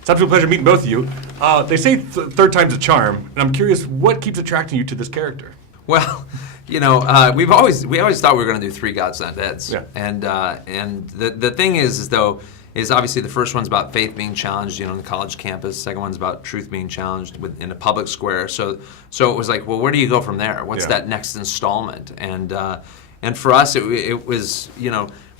It's an absolute pleasure meeting both of you. They say third time's a charm, and I'm curious, what keeps attracting you to this character? Well, we always thought we were going to do Three Gods Not Deads. Yeah. And the thing is obviously the first one's about faith being challenged, on the college campus. Second one's about truth being challenged in a public square. So it was like, well, where do you go from there? What's that next installment? And for us, it was,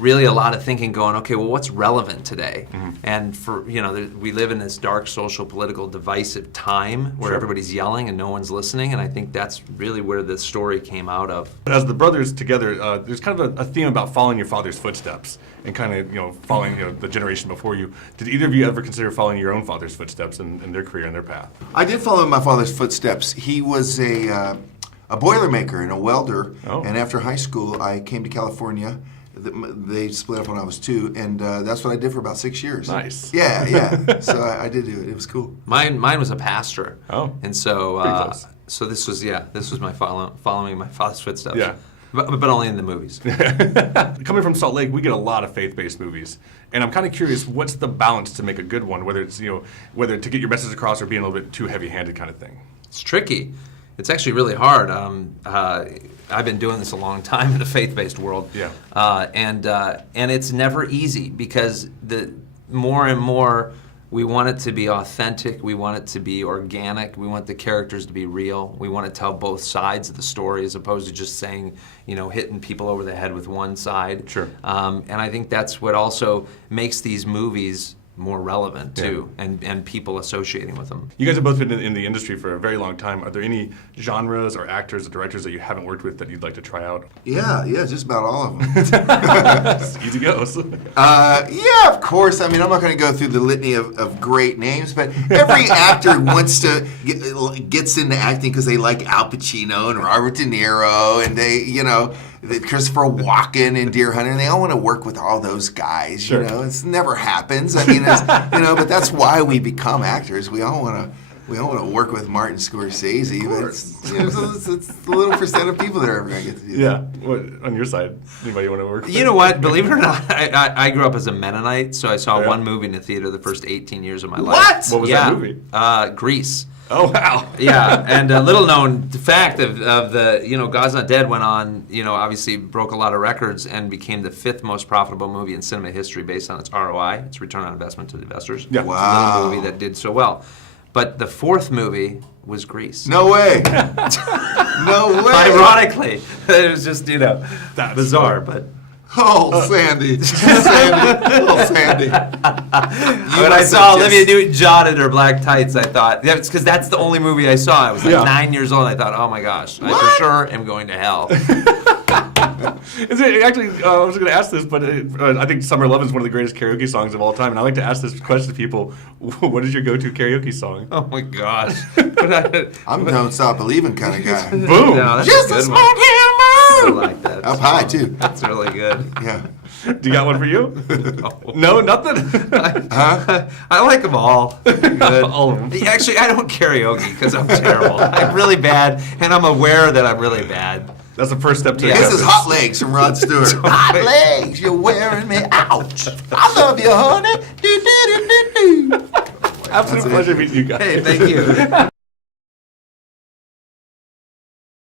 really a lot of thinking going, okay, well, what's relevant today? Mm-hmm. And for, we live in this dark social, political, divisive time where everybody's yelling and no one's listening, and I think that's really where the story came out of. As the brothers together, there's kind of a theme about following your father's footsteps and kind of, following the generation before you. Did either of you ever consider following your own father's footsteps in their career and their path? I did follow in my father's footsteps. He was a Boilermaker and a welder, and after high school, I came to California. They split up when I was 2, and that's what I did for about 6 years. Nice. Yeah. So I did do it. It was cool. Mine was a pastor. Oh. And so close. So this was my following my father's footsteps. Yeah. But only in the movies. Coming from Salt Lake, we get a lot of faith-based movies, and I'm kind of curious, what's the balance to make a good one? Whether it's whether to get your message across or being a little bit too heavy-handed kind of thing. It's tricky. It's actually really hard. I've been doing this a long time in the faith-based world, and it's never easy because the more and more we want it to be authentic, we want it to be organic, we want the characters to be real, we want to tell both sides of the story as opposed to just saying, hitting people over the head with one side. Sure. And I think that's what also makes these movies more relevant too, and people associating with them. You guys have both been in the industry for a very long time. Are there any genres or actors or directors that you haven't worked with that you'd like to try out? Yeah, just about all of them. Easy goes. Yeah, of course. I mean, I'm not going to go through the litany of great names, but every actor wants to gets into acting because they like Al Pacino and Robert De Niro, and Christopher Walken and Deer Hunter, and they all want to work with all those guys. Sure. It never happens. I mean, but that's why we become actors. We all want to work with Martin Scorsese, but it's the little percent of people that are ever going to get to do that. Yeah. What, on your side, anybody want to work with? You know what? Believe it or not, I grew up as a Mennonite, so I saw one movie in the theater the first 18 years of my life. What was that movie? Grease. Oh, wow. Yeah, and a little known fact of the, God's Not Dead went on, obviously broke a lot of records and became the 5th most profitable movie in cinema history based on its ROI, its return on investment to the investors. Yeah. Wow. It's a little movie that did so well. But the 4th movie was Grease. No way. No way. Ironically. It was just, That's bizarre, but... Oh, Sandy. Oh, Sandy. When I saw Olivia Newton-John in her black tights, I thought, it's because that's the only movie I saw. I was like 9 years old, and I thought, oh my gosh, I for sure am going to hell. Actually, I was going to ask this, but I think Summer Love is one of the greatest karaoke songs of all time, and I like to ask this question to people, what is your go-to karaoke song? Oh my gosh. I'm a Don't Stop Believing kind of guy. Boom! No, Just a smoke I and like that. Up high, too. That's really good. Yeah. Do you got one for you? No, nothing? I like them all. Good. All of them. Actually, I don't karaoke because I'm terrible. I'm really bad, and I'm aware that I'm really bad. That's the first step to Yeah. This is acceptance. Hot Legs from Rod Stewart. Hot legs, you're wearing me out. I love you, honey. Do, do, do, do, do. Absolute pleasure meeting you guys. Hey, thank you.